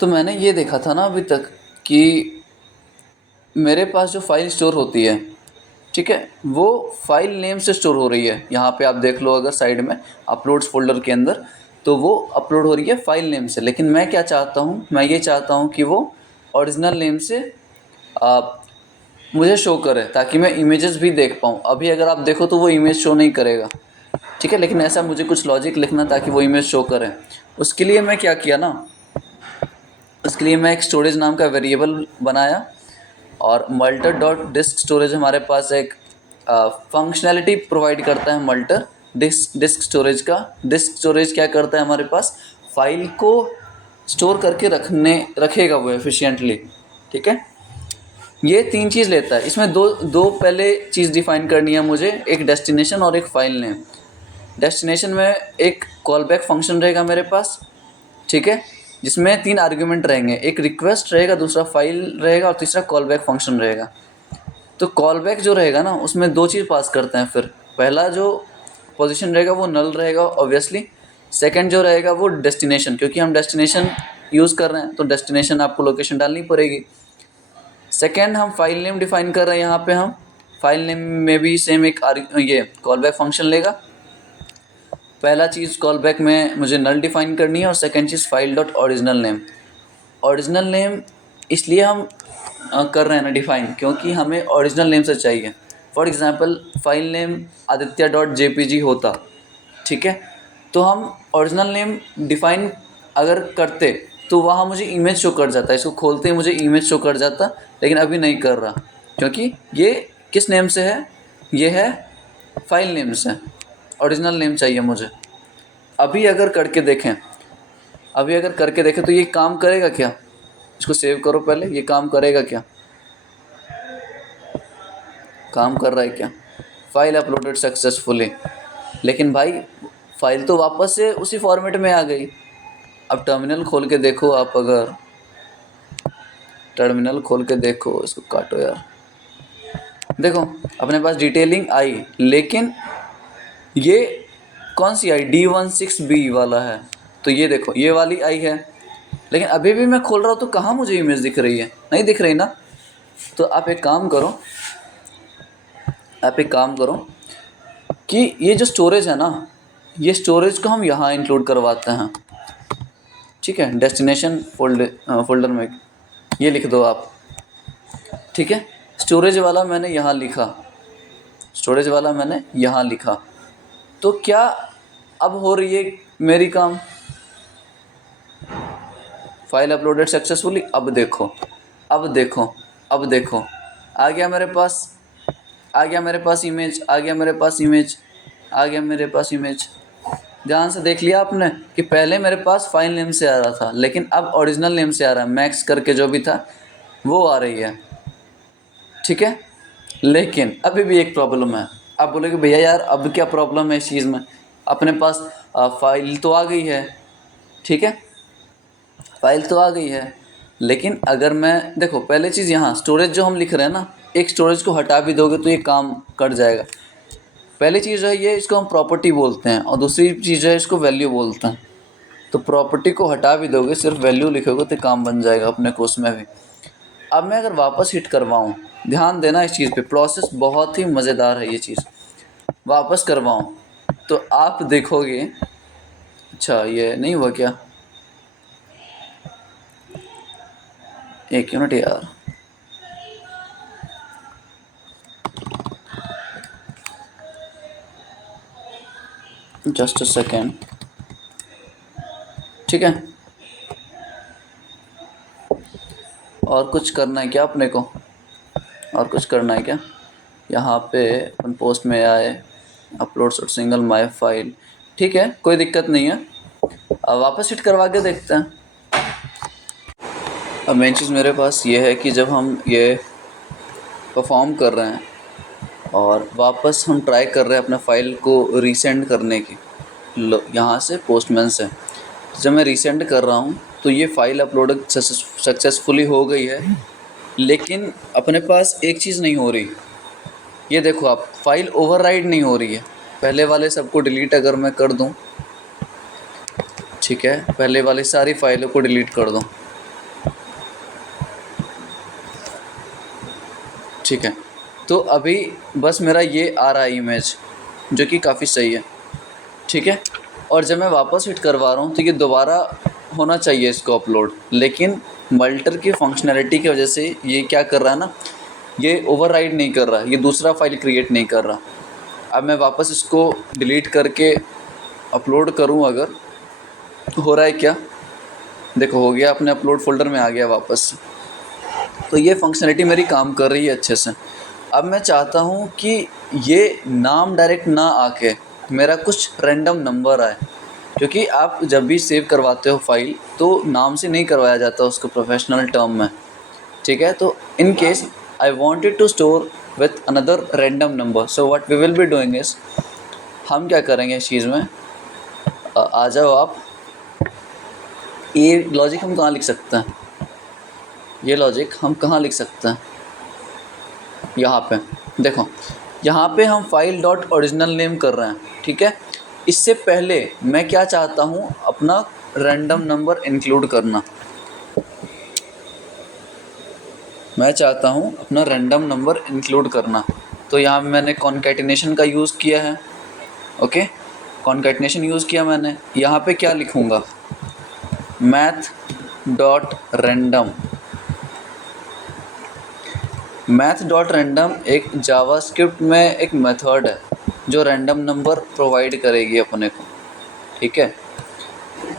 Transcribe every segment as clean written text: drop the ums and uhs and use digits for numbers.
तो मैंने ये देखा था ना अभी तक कि मेरे पास जो फाइल स्टोर होती है, ठीक है, वो फाइल नेम से स्टोर हो रही है। यहाँ पे आप देख लो अगर साइड में अपलोड्स फोल्डर के अंदर, तो वो अपलोड हो रही है फाइल नेम से। लेकिन मैं क्या चाहता हूँ, मैं ये चाहता हूँ कि वो ओरिजिनल नेम से आ, मुझे शो करे, ताकि मैं इमेजेस भी देख पाऊँ। अभी अगर आप देखो तो वो इमेज शो नहीं करेगा, ठीक है, लेकिन ऐसा मुझे कुछ लॉजिक लिखना ताकि वो इमेज शो करे। उसके लिए मैं क्या किया ना, उसके लिए मैं एक स्टोरेज नाम का वेरिएबल बनाया, और मल्टर डॉट डिस्क स्टोरेज हमारे पास एक फंक्शनैलिटी प्रोवाइड करता है। मल्टर डिस्क स्टोरेज का, डिस्क स्टोरेज क्या करता है हमारे पास, फाइल को स्टोर करके रखेगा वो एफिशिएंटली, ठीक है। ये तीन चीज़ लेता है। इसमें दो दो पहले चीज़ डिफाइन करनी है मुझे, एक डेस्टिनेशन और एक फाइल नेम। डेस्टिनेशन में एक कॉल बैक फंक्शन रहेगा मेरे पास, ठीक है, जिसमें तीन आर्ग्यूमेंट रहेंगे, एक रिक्वेस्ट रहेगा, दूसरा फाइल रहेगा और तीसरा कॉल बैक फंक्शन रहेगा। तो कॉल बैक जो रहेगा ना, उसमें दो चीज़ पास करते हैं फिर। पहला जो पोजीशन रहेगा वो नल रहेगा ऑब्वियसली। सेकंड जो रहेगा वो डेस्टिनेशन, क्योंकि हम डेस्टिनेशन यूज़ कर रहे हैं तो डेस्टिनेशन आपको लोकेशन डालनी पड़ेगी। सेकंड हम फाइल नेम डिफाइन कर रहे हैं, यहाँ पे हम फाइल नेम में भी सेम एक ये कॉल बैक फंक्शन लेगा। पहला चीज़ कॉल बैक में मुझे नल डिफाइन करनी है, और सेकंड चीज़ file dot original name. Original name इसलिए हम कर रहे हैं ना डिफाइन, क्योंकि हमें ओरिजिनल नेम से चाहिए। For example file name Aditya dot JPG होता, ठीक है, तो हम ओरिजिनल नेम डिफाइन अगर करते तो वहाँ मुझे इमेज शो कर जाता, इसको खोलते ही मुझे इमेज शो कर जाता। लेकिन अभी नहीं कर रहा, क्योंकि ये किस नेम से है, ये है फाइल नेम से। ओरिजिनल नेम चाहिए मुझे। अभी अगर करके देखें, अभी अगर करके देखें तो ये काम करेगा क्या? इसको सेव करो पहले, ये काम करेगा क्या? काम कर रहा है क्या? File uploaded successfully. लेकिन भाई फाइल तो वापस से उसी फॉर्मेट में आ गई। अब टर्मिनल खोल के देखो आप, अगर टर्मिनल खोल के देखो, इसको काटो यार, देखो अपने पास डिटेलिंग आई, लेकिन ये कौन सी आई, D16B वाला है। तो ये देखो ये वाली आई है, लेकिन अभी भी मैं खोल रहा हूँ तो कहाँ मुझे इमेज दिख रही है? नहीं दिख रही ना। तो आप एक काम करो, आप एक काम करो कि ये जो स्टोरेज है ना, ये स्टोरेज को हम यहाँ इंक्लूड करवाते हैं, ठीक है, डेस्टिनेशन फोल्डर में ये लिख दो आप, ठीक है। स्टोरेज वाला मैंने यहाँ लिखा, स्टोरेज वाला मैंने यहाँ लिखा। तो क्या अब हो रही है मेरी काम, फाइल अपलोडेड सक्सेसफुली। अब देखो, अब देखो, अब देखो, आ गया मेरे पास, आ गया मेरे पास इमेज, आ गया मेरे पास इमेज, आ गया मेरे पास इमेज। ध्यान से देख लिया आपने कि पहले मेरे पास फाइल नेम से आ रहा था, लेकिन अब ओरिजिनल नेम से आ रहा है, मैक्स करके जो भी था वो आ रही है, ठीक है। लेकिन अभी भी एक प्रॉब्लम है। आप बोलोगे भैया यार अब क्या प्रॉब्लम है इस चीज़ में? अपने पास फाइल तो आ गई है, ठीक है, फाइल तो आ गई है, लेकिन अगर मैं देखो पहले चीज़ यहाँ स्टोरेज जो हम लिख रहे हैं ना, एक स्टोरेज को हटा भी दोगे तो ये काम कर जाएगा। पहली चीज़ है ये, इसको हम प्रॉपर्टी बोलते हैं, और दूसरी चीज़ है इसको वैल्यू बोलते हैं। तो प्रॉपर्टी को हटा भी दोगे, सिर्फ वैल्यू लिखोगे तो काम बन जाएगा अपने को उसमें भी। अब मैं अगर वापस हिट करवाऊँ, ध्यान देना इस चीज़ पे, प्रोसेस बहुत ही मज़ेदार है ये चीज़। वापस करवाऊँ तो आप देखोगे, अच्छा ये नहीं हुआ क्या? एक यूनिट यार, जस्ट अ सेकेंड, ठीक है। और कुछ करना है क्या अपने को? और कुछ करना है क्या? यहाँ पे अपन पोस्ट में आए, अपलोड सिंगल माई फाइल, ठीक है, कोई दिक्कत नहीं है। अब वापस हिट करवा के देखते हैं। अब मेन चीज़ मेरे पास ये है कि जब हम ये परफॉर्म कर रहे हैं और वापस हम ट्राई कर रहे हैं अपने फाइल को रीसेंड करने की, यहाँ से पोस्टमैन से, जब मैं रीसेंड कर रहा हूँ तो ये फ़ाइल अपलोड सक्सेसफुली हो गई है, लेकिन अपने पास एक चीज़ नहीं हो रही। ये देखो आप, फाइल ओवरराइड नहीं हो रही है। पहले वाले सबको डिलीट अगर मैं कर दूं, ठीक है, पहले वाली सारी फाइलों को डिलीट कर दूं, ठीक है, तो अभी बस मेरा ये आ रहा है इमेज, जो कि काफ़ी सही है, ठीक है। और जब मैं वापस हिट करवा रहा हूँ तो ये दोबारा होना चाहिए इसको अपलोड, लेकिन मल्टर की फंक्शनैलिटी की वजह से ये क्या कर रहा है ना, ये ओवरराइड नहीं कर रहा, ये दूसरा फाइल क्रिएट नहीं कर रहा। अब मैं वापस इसको डिलीट करके अपलोड करूँ अगर, हो रहा है क्या, देखो हो गया, अपने अपलोड फोल्डर में आ गया वापस से। तो ये फंक्शनैलिटी मेरी काम कर रही है अच्छे से। अब मैं चाहता हूँ कि ये नाम डायरेक्ट ना आके मेरा कुछ रैंडम नंबर आए, क्योंकि आप जब भी सेव करवाते हो फाइल तो नाम से नहीं करवाया जाता उसको प्रोफेशनल टर्म में, ठीक है। तो in case I wanted to store with another random number, so what we will be doing is, हम क्या करेंगे इस चीज़ में, आ जाओ आप, ये लॉजिक हम कहाँ लिख सकते हैं, ये लॉजिक हम कहाँ लिख सकते हैं, यहाँ पे देखो, यहाँ पे हम फाइल डॉट ओरिजिनल नेम कर रहे हैं, ठीक है। इससे पहले मैं क्या चाहता हूँ, अपना रैंडम नंबर इंक्लूड करना, मैं चाहता हूँ अपना रैंडम नंबर इंक्लूड करना। तो यहाँ मैंने कॉन्कैटिनेशन का यूज़ किया है, ओके, कॉन्कैटिनेशन यूज़ किया मैंने। यहाँ पे क्या लिखूँगा, math dot random, math dot random एक जावास्क्रिप्ट में एक मेथड है जो रैंडम नंबर प्रोवाइड करेगी अपने को, ठीक है।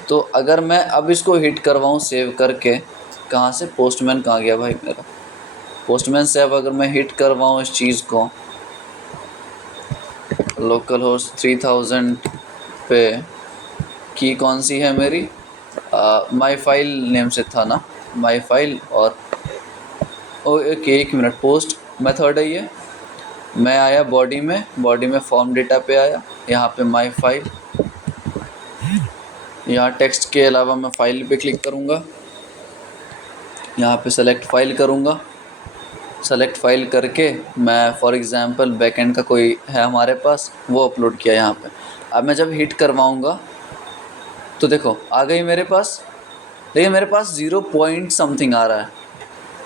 तो अगर मैं अब इसको हिट करवाऊँ सेव करके, कहाँ से पोस्टमैन कहाँ गया भाई मेरा, पोस्टमैन से अब अगर मैं हिट करवाऊँ इस चीज़ को, लोकल होस्ट 3000 पे की कौन सी है मेरी, माई फाइल नेम से था ना, माई फाइल, और ओके एक मिनट, पोस्ट मेथड है ये। मैं आया बॉडी में फॉर्म डेटा पे आया, यहाँ पे माई फाइल, यहाँ टेक्स्ट के अलावा मैं फाइल पे क्लिक करूँगा, यहाँ पे सेलेक्ट फाइल करूँगा, सेलेक्ट फाइल करके मैं फॉर एग्ज़ाम्पल बैकएंड का कोई है हमारे पास, वो अपलोड किया यहाँ पे। अब मैं जब हिट करवाऊँगा तो देखो आ गई मेरे पास, लेकिन मेरे पास 0 पॉइंट समथिंग आ रहा है।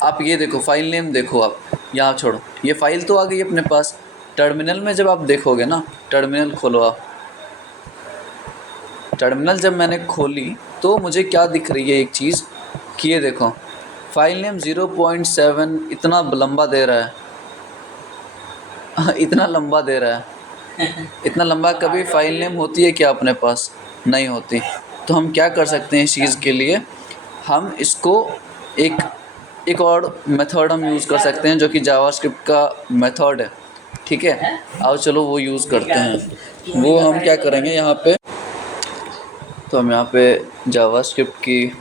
आप ये देखो फाइल नेम देखो, आप यहाँ छोड़ो, ये फाइल तो आ गई अपने पास। टर्मिनल में जब आप देखोगे ना, टर्मिनल खोलो आप, टर्मिनल जब मैंने खोली तो मुझे क्या दिख रही है एक चीज़, कि ये देखो फाइल नेम 0.7 इतना लंबा दे रहा है इतना लंबा दे रहा है इतना लंबा कभी फाइल नेम होती है क्या अपने पास, नहीं होती। तो हम क्या कर सकते हैं इस चीज़ के लिए, हम इसको एक और मेथड हम यूज़ कर सकते हैं जो कि जावास्क्रिप्ट का मेथड है, ठीक है। आओ चलो वो यूज़ करते हैं। वो हम क्या करेंगे यहाँ पे, तो हम यहाँ पे जावास्क्रिप्ट की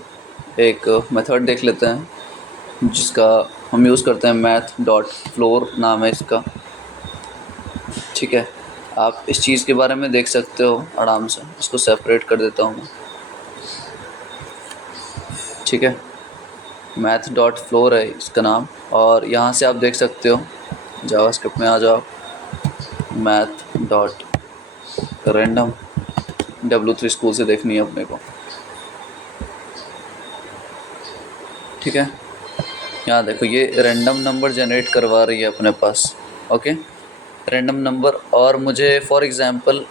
एक मेथड देख लेते हैं जिसका हम यूज़ करते हैं, मैथ डॉट फ्लोर नाम है इसका, ठीक है। आप इस चीज़ के बारे में देख सकते हो आराम से, इसको सेपरेट कर देता हूँ मैं, ठीक है। मैथ डॉट फ्लोर है इसका नाम, और यहाँ से आप देख सकते हो जावास्क्रिप्ट में आ जाओ, math dot random, W3 school से देखनी है अपने को, ठीक है। यहाँ देखो ये रैंडम नंबर जनरेट करवा रही है अपने पास, ओके, रैंडम नंबर। और मुझे फॉर एग्ज़ाम्पल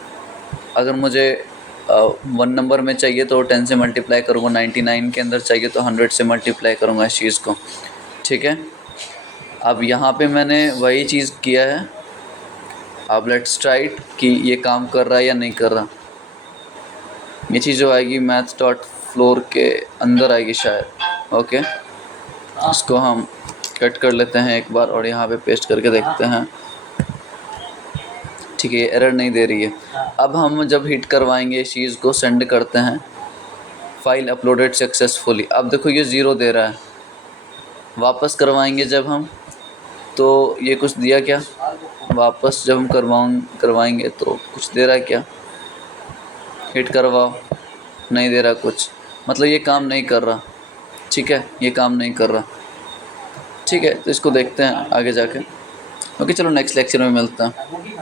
अगर मुझे 1 नंबर में चाहिए तो 10 से मल्टीप्लाई करूँगा, 99 के अंदर चाहिए तो 100 से मल्टीप्लाई करूँगा इस चीज़ को, ठीक है। अब यहाँ पे मैंने वही चीज़ किया है। अब लेट्स ट्राई इट कि ये काम कर रहा है या नहीं कर रहा। ये चीज़ जो आएगी मैथ डॉट फ्लोर के अंदर आएगी शायद, ओके। इसको हम कट कर लेते हैं एक बार और यहाँ पे पेस्ट करके देखते हैं, ठीक है, एरर नहीं दे रही है। अब हम जब हिट करवाएंगे इस चीज़ को, सेंड करते हैं, फाइल अपलोडेड सक्सेसफुली, अब देखो ये 0 दे रहा है। वापस करवाएंगे जब हम, तो ये कुछ दिया क्या, वापस जब हम करवाएंगे तो कुछ दे रहा है क्या, हिट करवाओ, नहीं दे रहा कुछ, मतलब ये काम नहीं कर रहा, ठीक है, ये काम नहीं कर रहा, ठीक है। तो इसको देखते हैं आगे जाके, ओके। चलो नेक्स्ट लेक्चर में मिलते हैं।